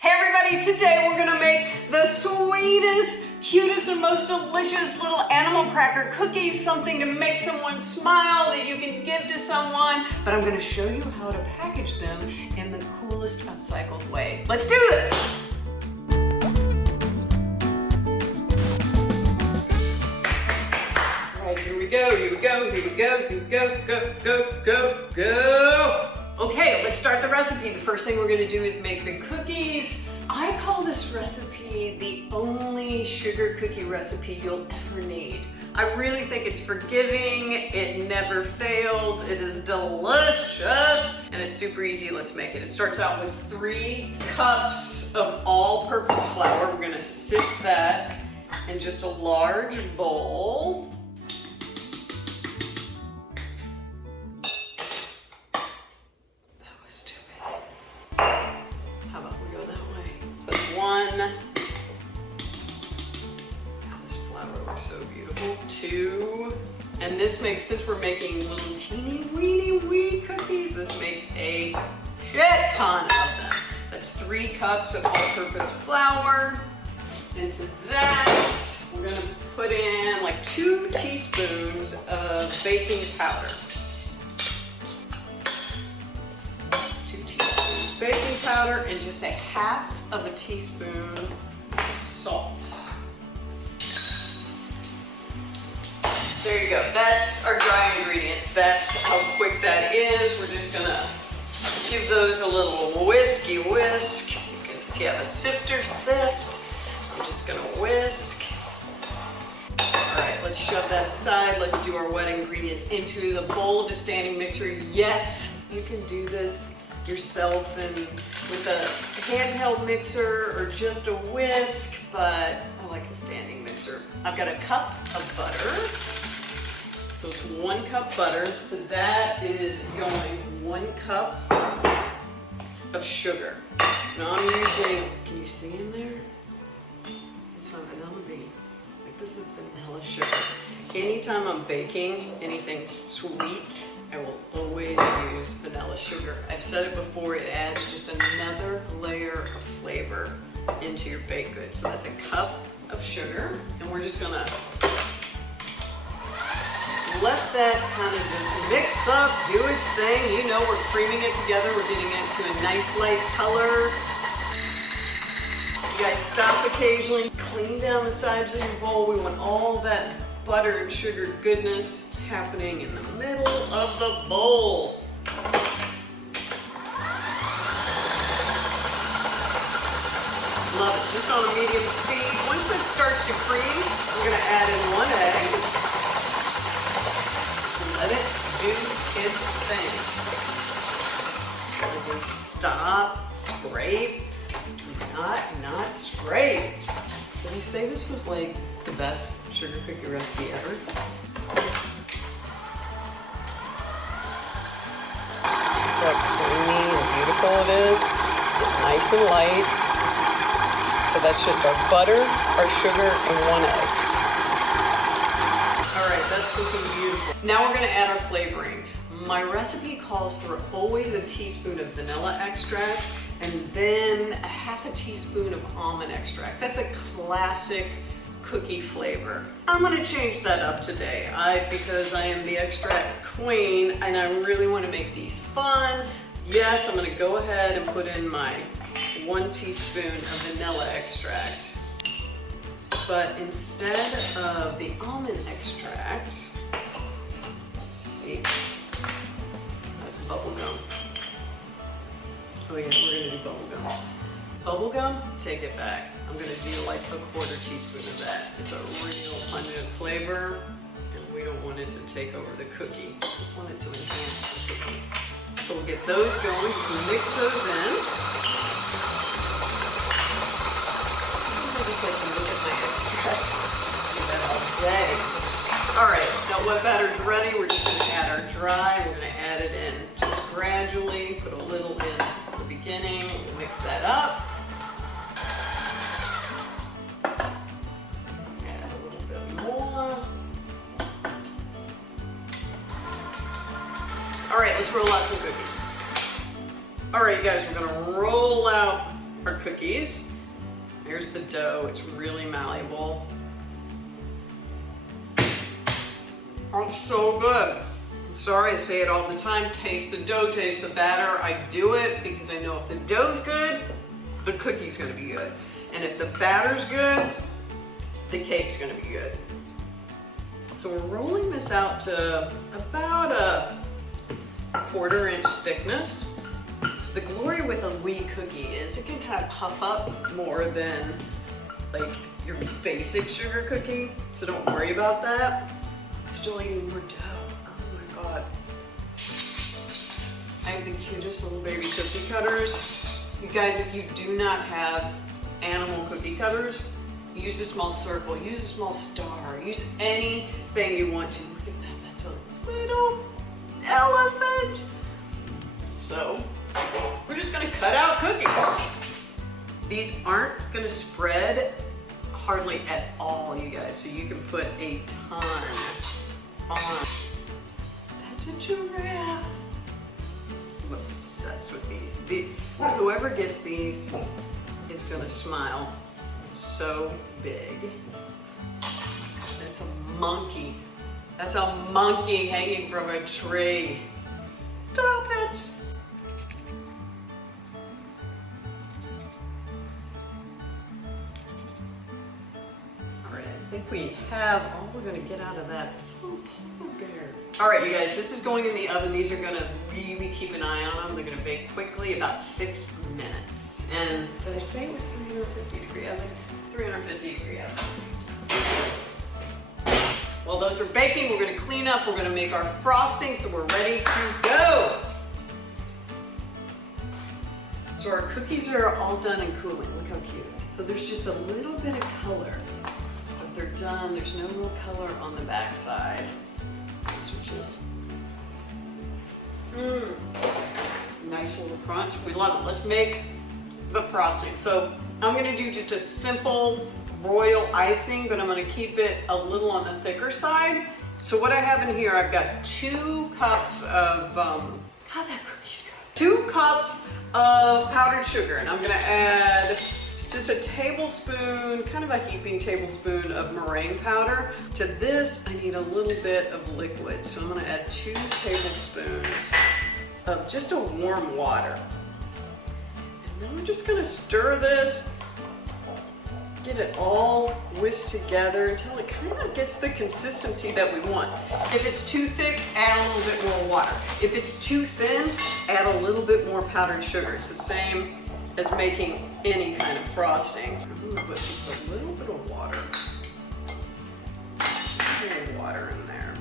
Hey everybody, today we're gonna make the sweetest, cutest, and most delicious little animal cracker cookies, something to make someone smile that you can give to someone, but I'm gonna show you how to package them in the coolest upcycled way. Let's do this! All right, here we go, go. Okay, let's start the recipe. The first thing we're gonna do is make the cookies. I call this recipe the only sugar cookie recipe you'll ever need. I really think it's forgiving, it never fails, it is delicious, and it's super easy. Let's make it. It starts out with 3 cups of all-purpose flour. We're gonna sift that in just a large bowl. How about we go that way? So 1. God, this flour looks so beautiful. 2. And this makes, since we're making little teeny weeny wee cookies, this makes a shit ton of them. That's 3 cups of all-purpose flour. Into that, we're gonna put in like 2 teaspoons of baking powder. Baking powder and just a half of a teaspoon of salt. There you go. That's our dry ingredients. That's how quick that is. We're just gonna give those a little whisk. If you have a sifter, sift. I'm just gonna whisk. All right, let's shove that aside. Let's do our wet ingredients into the bowl of a standing mixer. Yes, you can do this yourself and with a handheld mixer or just a whisk, but I like a standing mixer. I've got a cup of butter. So it's 1 cup butter. So that is going 1 cup of sugar. Now I'm using, can you see in there? It's my vanilla bean. Like, this is vanilla sugar. Anytime I'm baking anything sweet, I will always use vanilla sugar. I've said it before, it adds just another layer of flavor into your baked goods. So that's a cup of sugar, and we're just gonna let that kind of just mix up, do its thing. You know, we're creaming it together, we're getting it to a nice light color. You guys stop occasionally, clean down the sides of your bowl. We want all that butter and sugar goodness happening in the middle of the bowl. Love it, just on a medium speed. Once it starts to cream, we're gonna add in 1 egg. Just let it do its thing. And then stop, scrape, do not scrape. Did I say this was like the best sugar cookie recipe ever? How creamy and beautiful it is. It's nice and light. So that's just our butter, our sugar, and 1 egg. All right, that's looking beautiful. Now we're gonna add our flavoring. My recipe calls for always a teaspoon of vanilla extract and then a half a teaspoon of almond extract. That's a classic cookie flavor. I'm gonna change that up today because I am the extract queen and I really want to make these fun. Yes, I'm gonna go ahead and put in my 1 teaspoon of vanilla extract. But instead of the almond extract, let's see, that's bubble gum. Oh yeah, we're gonna do bubble gum. Bubble gum, take it back. I'm gonna do like a 1/4 teaspoon of that. It's a real pungent flavor, and we don't want it to take over the cookie. Just want it to enhance the cookie. So we'll get those going, just mix those in. I just like to look at my extracts. I do that all day. All right, now wet batter's ready. We're just gonna add our dry. We're gonna add it in just gradually. Put a little in at the beginning. We'll mix that up. All right, let's roll out some cookies. All right, guys, we're gonna roll out our cookies. Here's the dough, it's really malleable. Oh, it's so good. I'm sorry, I say it all the time, taste the dough, taste the batter. I do it because I know if the dough's good, the cookie's gonna be good. And if the batter's good, the cake's gonna be good. So we're rolling this out to about a 1/4 inch thickness. The glory with a wheat cookie is it can kind of puff up more than like your basic sugar cookie. So don't worry about that. Still eating more dough. Oh my God. I have the cutest little baby cookie cutters. You guys, if you do not have animal cookie cutters, use a small circle, use a small star, use anything you want to. Look at that, that's a little elephant. So, we're just gonna cut out cookies. These aren't gonna spread hardly at all, you guys, so you can put a ton on. That's a giraffe. I'm obsessed with these. Whoever gets these is gonna smile so big. That's a monkey. That's a monkey hanging from a tree. Stop it. All right, I think we have all we're gonna get out of that little polar bear. All right, you guys, this is going in the oven. These are gonna really keep an eye on them. They're gonna bake quickly, about 6 minutes. And did I say it was 350 degree oven? 350 degree oven. While those are baking, we're gonna clean up, we're gonna make our frosting, so we're ready to go. So our cookies are all done and cooling, look how cute. So there's just a little bit of color, but they're done. There's no real color on the back side. Which is, nice little crunch. We love it. Let's make the frosting. So I'm gonna do just a simple royal icing, but I'm gonna keep it a little on the thicker side. So what I have in here, I've got 2 cups of, God, that cookie's good. 2 cups of powdered sugar, and I'm gonna add just a tablespoon, kind of a heaping tablespoon of meringue powder. To this, I need a little bit of liquid. So I'm gonna add 2 tablespoons of just a warm water. And then we're just gonna stir this, get it all whisked together until it kind of gets the consistency that we want. If it's too thick, add a little bit more water. If it's too thin, add a little bit more powdered sugar. It's the same as making any kind of frosting. I'm gonna put just a little bit of water. A little water in there.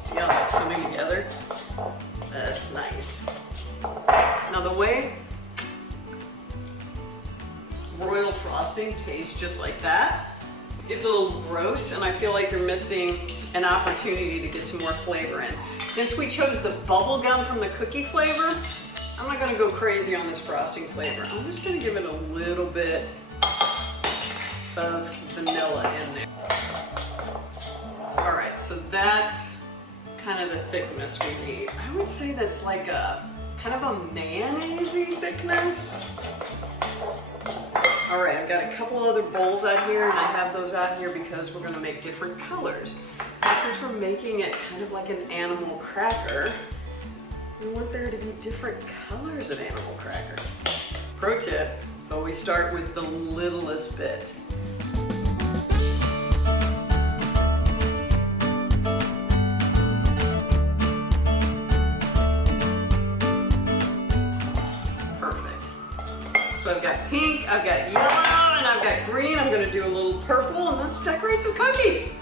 See how that's coming together? That's nice. Now the way royal frosting tastes just like that, it's a little gross, and I feel like you're missing an opportunity to get some more flavor in. Since we chose the bubble gum from the cookie flavor, I'm not gonna go crazy on this frosting flavor. I'm just gonna give it a little bit of vanilla in there. All right, so that's kind of the thickness we need. I would say that's like a kind of a mayonnaise-y thickness. All right, I've got a couple other bowls out here, and I have those out here because we're gonna make different colors. And since we're making it kind of like an animal cracker, we want there to be different colors of animal crackers. Pro tip, always start with the littlest bit. So I've got pink, I've got yellow, and I've got green. I'm gonna do a little purple, and let's decorate some cookies.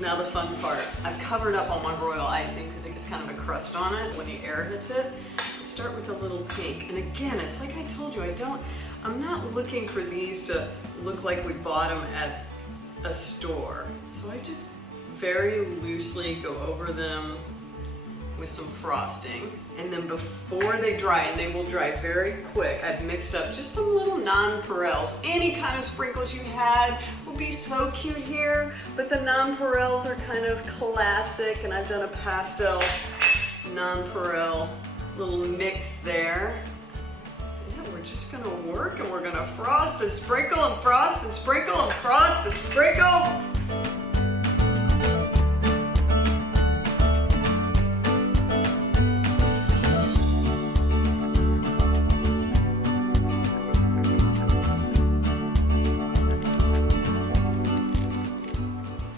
Now the fun part. I've covered up all my royal icing because it gets kind of a crust on it when the air hits it. Let's start with a little pink. And again, it's like I told you, I'm not looking for these to look like we bought them at a store. So I just very loosely go over them with some frosting. And then before they dry, and they will dry very quick, I've mixed up just some little nonpareils. Any kind of sprinkles you had will be so cute here, but the nonpareils are kind of classic, and I've done a pastel nonpareil little mix there. So yeah, we're work, and we're gonna frost and sprinkle and frost and sprinkle and frost and sprinkle.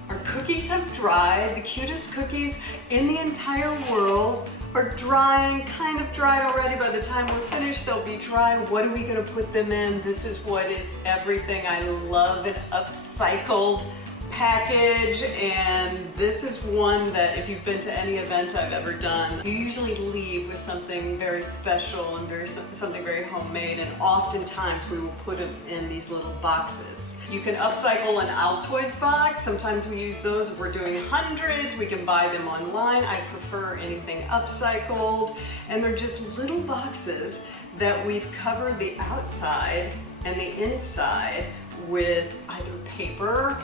Our cookies have dried. The cutest cookies in the entire world are drying, kind of dried already. By the time we're finished, they'll be dry. What are we gonna put them in? This is what is everything. I love an upcycled package, and this is one that if you've been to any event I've ever done, you usually leave with something very special and something very homemade, and oftentimes we will put them in these little boxes. You can upcycle an Altoids box. Sometimes we use those if we're doing hundreds. We can buy them online. I prefer anything upcycled, and they're just little boxes that we've covered the outside and the inside with either paper,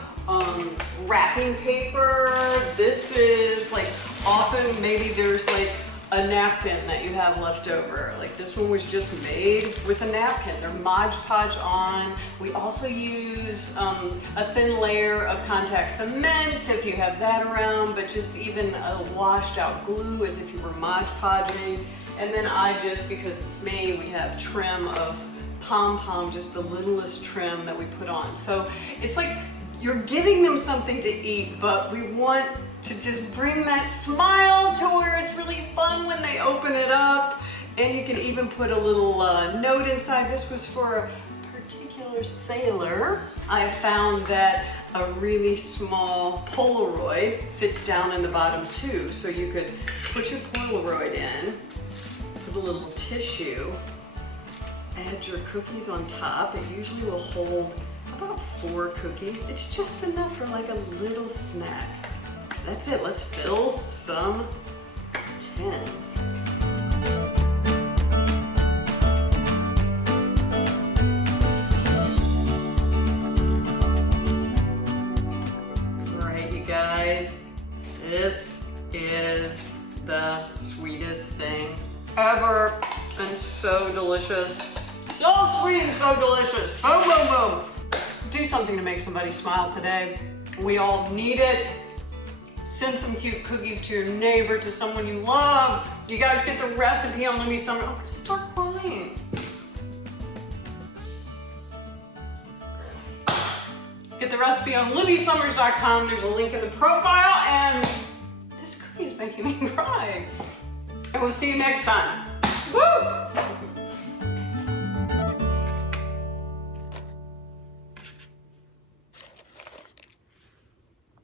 wrapping paper. This is like, often maybe there's like a napkin that you have left over. Like this one was just made with a napkin. They're Mod Podge on. We also use a thin layer of contact cement if you have that around, but just even a washed out glue as if you were Mod Podging. And then I just, because it's me, we have trim of pom-pom, just the littlest trim that we put on. So it's like you're giving them something to eat, but we want to just bring that smile to where it's really fun when they open it up. And you can even put a little note inside. This was for a particular sailor. I found that a really small Polaroid fits down in the bottom too. So you could put your Polaroid in, put a little tissue, add your cookies on top. It usually will hold about 4 cookies. It's just enough for like a little snack. That's it. Let's fill some tins. All right, you guys, this is the sweetest thing ever, and so delicious. So sweet and so delicious. Boom, boom, boom. Do something to make somebody smile today. We all need it. Send some cute cookies to your neighbor, to someone you love. You guys get the recipe on Libby Summers. I'm gonna start crying. Get the recipe on LibbySummers.com. There's a link in the profile, and this cookie is making me cry. And we'll see you next time. Woo!